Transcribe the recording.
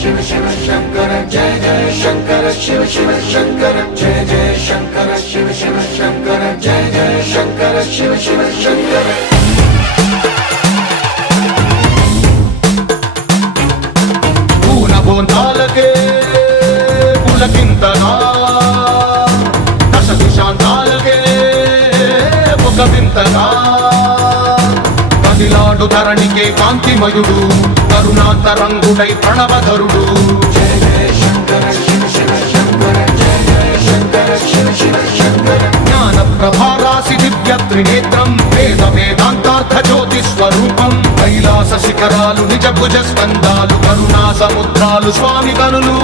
शिव शिव शंकर जय जय शंकर शिव शिव शंकर जय जय शंकर शिव शिव शंकर जय जय शंकर शिव शिव शंकर పూనబోంతాలకే పులకింతగా దశ దిశాంతాలకే ఒక వింతగా కదిలాడు ధరణికే కాంతిమయుడు కరుణాంతరంగుడై ప్రణవధరుడు जय जय शंकर शिव शिव शंकर जय जय शंकर शिव शिव शंकर జ్ఞాన ప్రభారాసి దివ్య త్రినేత్రం వేద వేదాంతార్థ జ్యోతి స్వరూపం కైలాస శిఖరాలు నిజ భుజ స్కందాలు కరుణా సముద్రాలు స్వామి కనులు